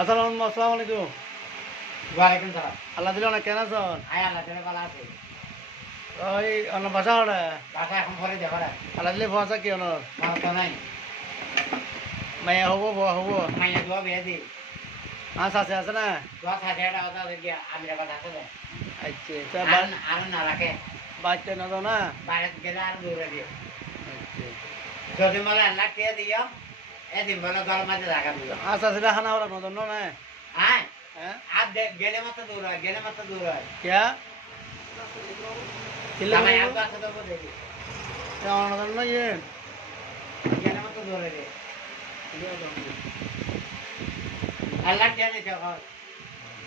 আসসালামু আলাইকুম। ওয়ালাইকুম সালাম। আল্লাহ দিলে অনেক কেন আছেন? আয় আল্লাহ দিলে ভালো আছে। ওই অন্য বাসা হলে বাসা এখন ঘরে যাবো না। আল্লাহ দিলে ভরসা কি অনর আমার তো নাই। মাইয়া হবো বউ হবো মাইয়া দোয়া বিয়ে দি। মাছ আছে না? দোয়া থাকে এটা কথা গিয়া আমি বাদ আছে না। আচ্ছা তা আর না রাখে। বাচ্চা না তো না? বাইরে গেলে আর দূরে দিও। আচ্ছা যদি বলে আল্লাহ কে দিও এদিন বলে গল মাঝে রাখা দিও। আছে খানা ওরা নদন না? হ্যাঁ হ্যাঁ আর গেলে মতো দূর হয় গেলে মতো দূর হয়। क्या किल्ले আমার আর তো আছে তো দেখি क्या नदन ना ये গেলে মতো দূর হয় আল্লাহ কে দিছে ঘর।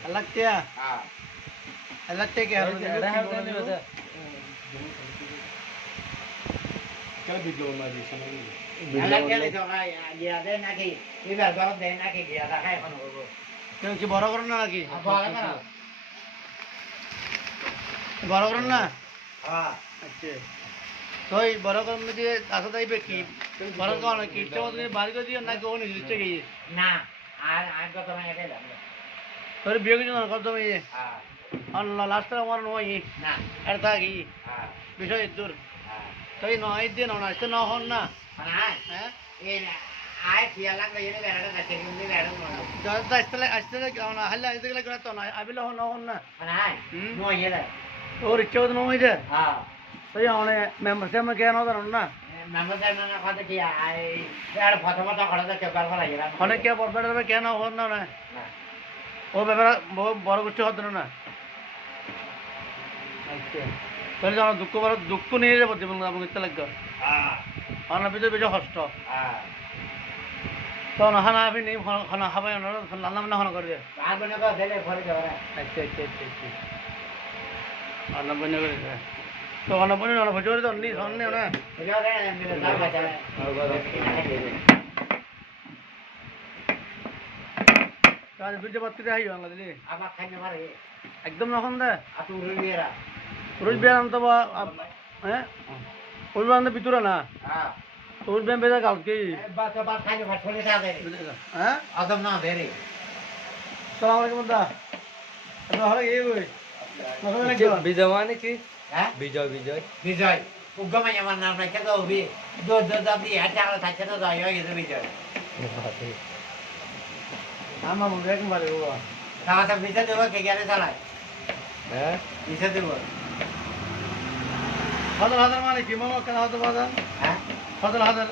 अलग क्या হ্যাঁ अलग क्या है আল্লাহ কে দিছে ভাই গিয়া দেয় নাকি এবার গরম দেয় নাকি গিয়া রাখা এখন হবো। क्यों कि बड़ा करना ना कि বলে না। बड़ा करना হ্যাঁ अच्छा तो ये बड़ा करने के आसा ताई पे की बड़ा करना की इच्छा मत बाहर कर दिया ना कि वो नहीं इच्छा की না আর আর কত মানে এটা লাগবে। तो बिया की जो ना कर दो मैं ये হ্যাঁ और लास्ट टाइम हमारा नो ये না ऐसा की হ্যাঁ বিষয় দূর হ্যাঁ তো এই নয় দিন না আসতে না হন না মানে হ্যাঁ এই আয় ফিয়া লাগলে এনে বেড়াটা কাছে কিন্তু বেড়াটা মনে যত আসতে না হলে আসতে গেলে করে তো না আবিলে হন না হন না মানে আয় নয় এলে ওর ইচ্ছা তো নয় যে হ্যাঁ তো এই অনে মেম্বার সে আমরা কেন জানো না মেম্বার সাহেব না কথা কি আয় আর ফটো ফটো করে তো চেকার করা গেল অনেক কে বড় কেন হন না না না ও ব্যাপার বড় গোষ্ঠী হতো না আচ্ছা তাহলে জানো দুঃখ নিয়ে যাবো জীবন আপনার ইচ্ছা লাগবে হ্যাঁ অন্য ভিতরে বেশি কষ্ট হ্যাঁ তো না খানা আপনি নেই খানা খাবাই রান্না বান্না খানা করবে আর বনে তো দিলে ঘরে যাবে না আচ্ছা রান্না বান্না করে তো রান্না বান্না রান্না ভোজ করে তো নি সামনে না বুঝা যায় না আমি দাও বাচ্চা কাজ বুঝতে পারতে যাই বাংলা দিদি আমার খাইতে পারে একদম নখন দে আর তুই রুইরা রোজ ব্যায়াম তো হ্যাঁ ওই ব্যায়াম ভিতরে না হ্যাঁ তো ওই ব্যায়াম বেজা কালকে বাচ্চা বাচ্চা খাইতে ভাত চলে যাবে হ্যাঁ আদম না দেরি সালাম আলাইকুম দা আপনার ভালো এই ওই বিজয় মানে কি হ্যাঁ বিজয় বিজয় উগ্গমাই আমার নাম রেখে দাও বি দৌড় দিয়ে হাতে আলো থাকছে তো যাই হয়ে গেছে বিজয় আমার মনে একবারে ও তাহলে বিজয় দেবো কে গেলে চালায় হ্যাঁ বিজয় দেবো হাজার মানে কি মামা কেন হতো বাজার হ্যাঁ হাজার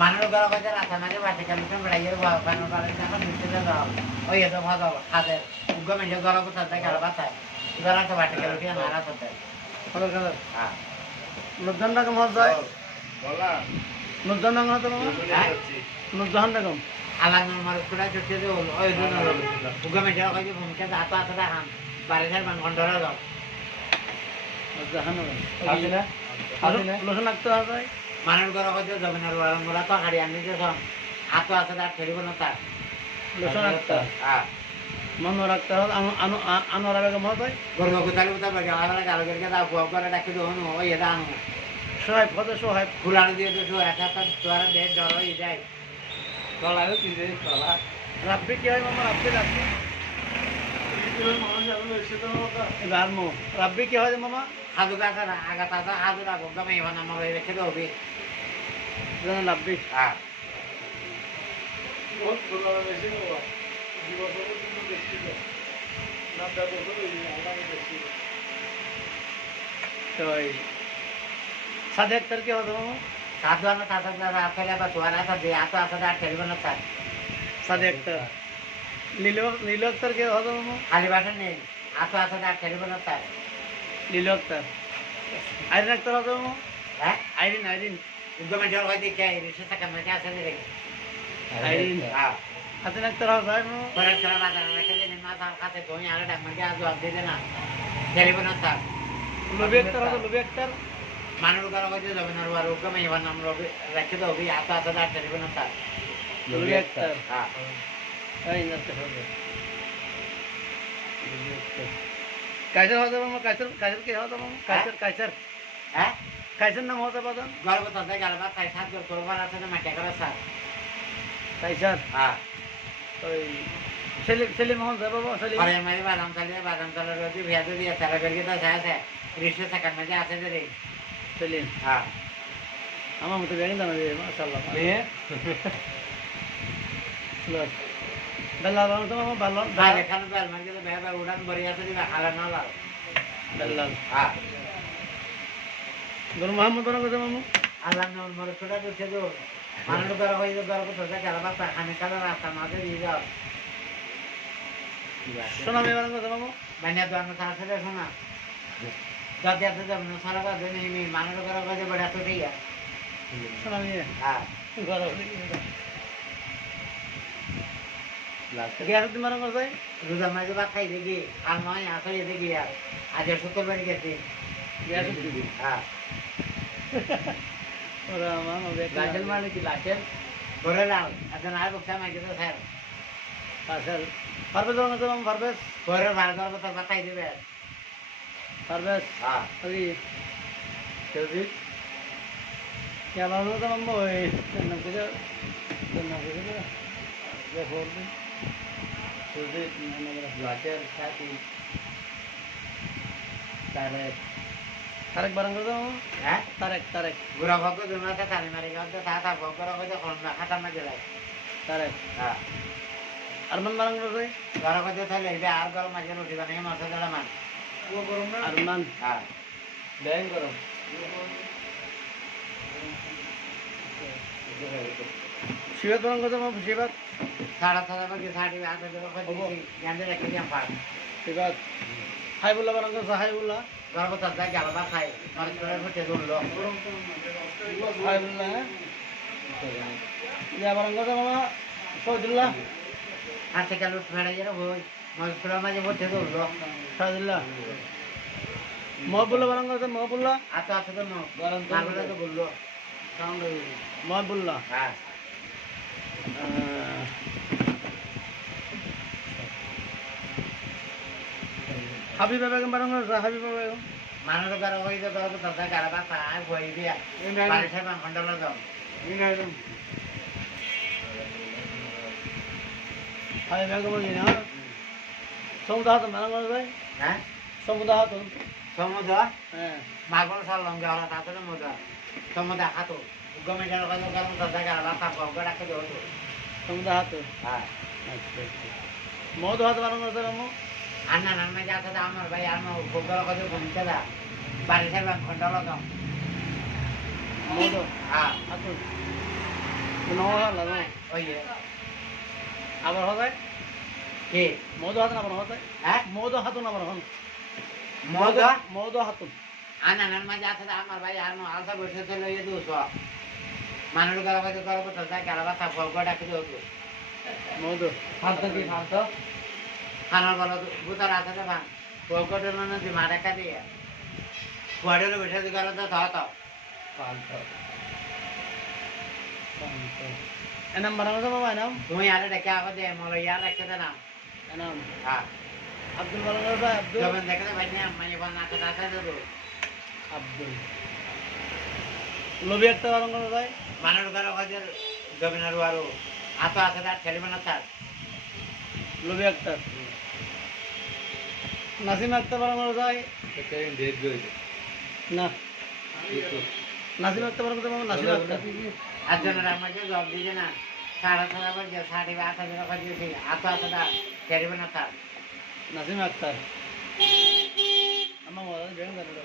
মানুষ গড়া বাজে রাস্তা মাঝে বাটে কেন বেড়াইয়ের বানো বাড়ি যখন নিচে যাও ওই এত ভালো হাতে উগ্গমাই গড়া কোথা থেকে আর বাতায় গড়া তো বাটে কেন উঠিয়ে মারা তো হাজার হ্যাঁ নুজান টাকা মাছ যায় নুজান টাকা হতো মামা হ্যাঁ নুজান টাকা আলাদা আমার কুড়া চুটে দেবো ওই জন্য উগ্গমাই যাওয়া কাজে ভূমিকা হাত হাতে দেখান বাড়ি যার ঘন্টারা যাও জাহান আছে না লোসন লাগতে হয় মানুষ গড়া কাজে জমিনের ওরা তো হারিয়ে আনি যে হাত আছে তার ফেরিব না তার লোসন লাগতে হ্যাঁ মন রাখতে হবে আনোয়ারা বেগম হয় গরু কোথায় কোথায় বাজে আমার গালো গেলে দাও বুয়া করে ডাকি দেবো ওই এটা আনো সোহাইব কত সোহাইব ফুলানো দিয়ে তো এক একটা তোরা দেড় ডর হয়ে যায় কলাও কিনছে কলা রাব্বি কি হয় মামা রাব্বি রাব্বি রাব্বি কি হয় মামা হাজু গাছ না আগা তাজা হাজু রাখো গমে এবার আমার রেখে দেবো রাব্বি হ্যাঁ তো সাদে আক্তার কি হতো মামা সাধু আনা তাতা ফেলে বা তোয়ার আসা দিয়ে আতো আসা আর ফেলব না তার সাদে আক্তার নীল আক্তার কি হতো মামা খালি বাসা নেই আতো আসা আর ফেলব না তার নীল আক্তার আইরিন আক্তার হতো মামা হ্যাঁ আইরিন গমে জল হয় দেখে রিসে টাকা মেটে আসে রে আইরিন হ্যাঁ হাতেন আক্তার হয় মামা পরে খেলা বাজার রেখে দিন মাথা খাতে ধোঁয়া আলো ডাক মাঝে আজ দিয়ে না ফেলব না তার লবি আক্তার হতো লবি আক্তার মানুষ গড়া কাজে যাবে না আর গমে এবার নাম রেখে দেবো আতো আসা আর ফেলব না তার লবি আক্তার হ্যাঁ এই নাতে হবে কাইসার হতো মামা কাইসার কি হতো মামা কাইসার হ্যাঁ কাইসার নাম হতো বাদান গর্ব তাতে গেল বা তাই সাত করে করবার আছে না মাটি করে সাত কাইসার হ্যাঁ ওই সেলিম মোহন সাহেব বাবা সেলিম ঘরে মাঝে বাদাম চালের রোজি ভেজে দিয়ে তারা বেরিয়ে তো আছে রিক্সা থাকার মাঝে আছে যে রে সেলিম হ্যাঁ আমার মতো বেরিয়ে জানা দিয়ে মাশাআল্লাহ মেয়ে বেল্লাল বানো তো মামা বেল্লাল বাইরে খান বেল মার্কে তো বেবা উড়ান বড়ি আছে দিবা হালা না লাও বেল্লাল হ্যাঁ গুরু মোহাম্মদ বানো কথা মামু আল্লাহ নর মরে ছোটা দিতে দো মানুষ করা হয়ে যাবে গর্ব তো জায়গা বাতা খানে কালা রাস্তা মাঝে দিয়ে যাও শোনা মে বানো কথা মামু মানে তো আমরা সাথে শোনা দাদি আছে যাব না সারা বাদ নেই মি মানুষ করা হয়ে বড় তো ঠিক আছে শোনা মে হ্যাঁ ঘর গ্যাস দিন বানো কথা রোজা মাঝে ভাত খাই দেখি আর নয় আসে দেখি আর আজ শুক্র বাড়ি গেছি গ্যাস দিবি হ্যাঁ ওরা মামা লাচেল মানে কি লাচেল ঘরে লাল এখন আর বক্সা মাঝে তো স্যার আসল পারবে বানো কথা মামু পারবে ঘরে ভার করবো তো ভাত খাই দেবে পারবে হ্যাঁ ওই কেজি क्या बात होता मम्मा ओए नाम के ये फोर में কেজি লাচের সাথী তাহলে तारक बारंग करता मामा হ্যাঁ तारक বুড়া ভক্ত দুমাতে তালি মারি গাতে তা ভক্ত করে কোন খাতা মাঝে লাগে तारक হ্যাঁ अरमान बारंग करता है ঘর করে তাহলে এই আর ঘর মাঝে রুটি বানিয়ে মাথা দলা মান अरमान হ্যাঁ ব্যাং করো शिवत बारंग करता मामा शिवत সাড়া সাড়া বাকি সাড়ি হাতে দেবো দিছি গান্ধী রেখে দিলাম পার शिवत हाय बुल्ला बारंग करता हाय बुल्ला ঘর করে তার গেল বা খাই মানুষ করে ফুটে ধরলো हाय बुल्ला है या बारंग करता मामा सौदुल्ला হাতে কাল ফেড়ে যাবে বই মানুষ করে মাঝে ফুটে ধরলো सौदुल्ला महबुल्ला बारंग करता महबुल्ला আতো আতো তো নাগলে তো বললো महबुल्ला হ্যাঁ হাবিবা বেগম বারংগ করতা হাবিবা বেগম মানুষ করে হয়ে যাবে ঘর করে তার গেল বা খাই বই দিয়া বাড়ি সাহেব খন্ডলা দাও হাবিবা বেগম ni na সমুদা হাত বারংগ করতা হ্যাঁ সমুদা হাত সমুদ্র হ্যাঁ মাগল সালাম যাওয়া তাতে মুদা সমুদ্র খাতো গমে গেল কত গেল তার গেল বা খাপ গড় রাখতে দাও সমুদা হাত হ্যাঁ আচ্ছা মধু হাত বারংগ করতা মামু আন্না নামে যাতে আমার ভাই আমার গোবর কত ঘুমতে দা বাড়ি সাহেব খন্ডলা দাও মধু হ্যাঁ হাত নওয়া লাগো ওই আবার হবে কি মধু হাত না আবার হবে হ্যাঁ মধু হাত না আবার হবে মজা মধু হাত আন্না নামে যাতে আমার ভাই আর আলসা বসে চলে এই দুশো মানুষ গেল কত করবো তার গেল বা খাপ গড় রাখতে দাও মধু ফালতো কি ফালতো খানার বলো বুতার আছে না ভান পকেটের মানে যে মারা কাটে কোয়াডের বসে গেল তো তাও ফালতো এনাম বারংগ করতা মামা এনাম তুমি আরে ডেকে আবার দে মলো ইয়ার রাখতে দে না এনাম হ্যাঁ আব্দুল বারংগ করতা আব্দুল যখন দেখে ভাই না মানে বল না কথা আছে তো আব্দুল লবি একটা বারংগ করতা মানুষ গেল কত জমিনের আরো আতো আছে তার খেলবে না তার লবি একটা নাসিম আক্তার বারংগ করতা এটা ডেট গইছে না কিন্তু নাসিম আক্তার বারংগ করতা মামা নাসিম আক্তার আর জনের আমাকে জব দিছে না সাড়ে সাড়ে বাজে সাড়ে আটা দিন কথা দিয়েছি আতো আছে তার খেলবে না তার নাসিম আক্তার আমার মোবাইল বেগম দাঁড়ালো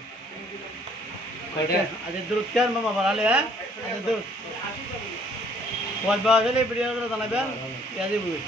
কয়টা আচ্ছা দূর কেন মামা বাড়ালে হ্যাঁ আচ্ছা দূর ওয়াজ বাজলে ভিডিও করে জানাবেন ইয়াদি বুঝি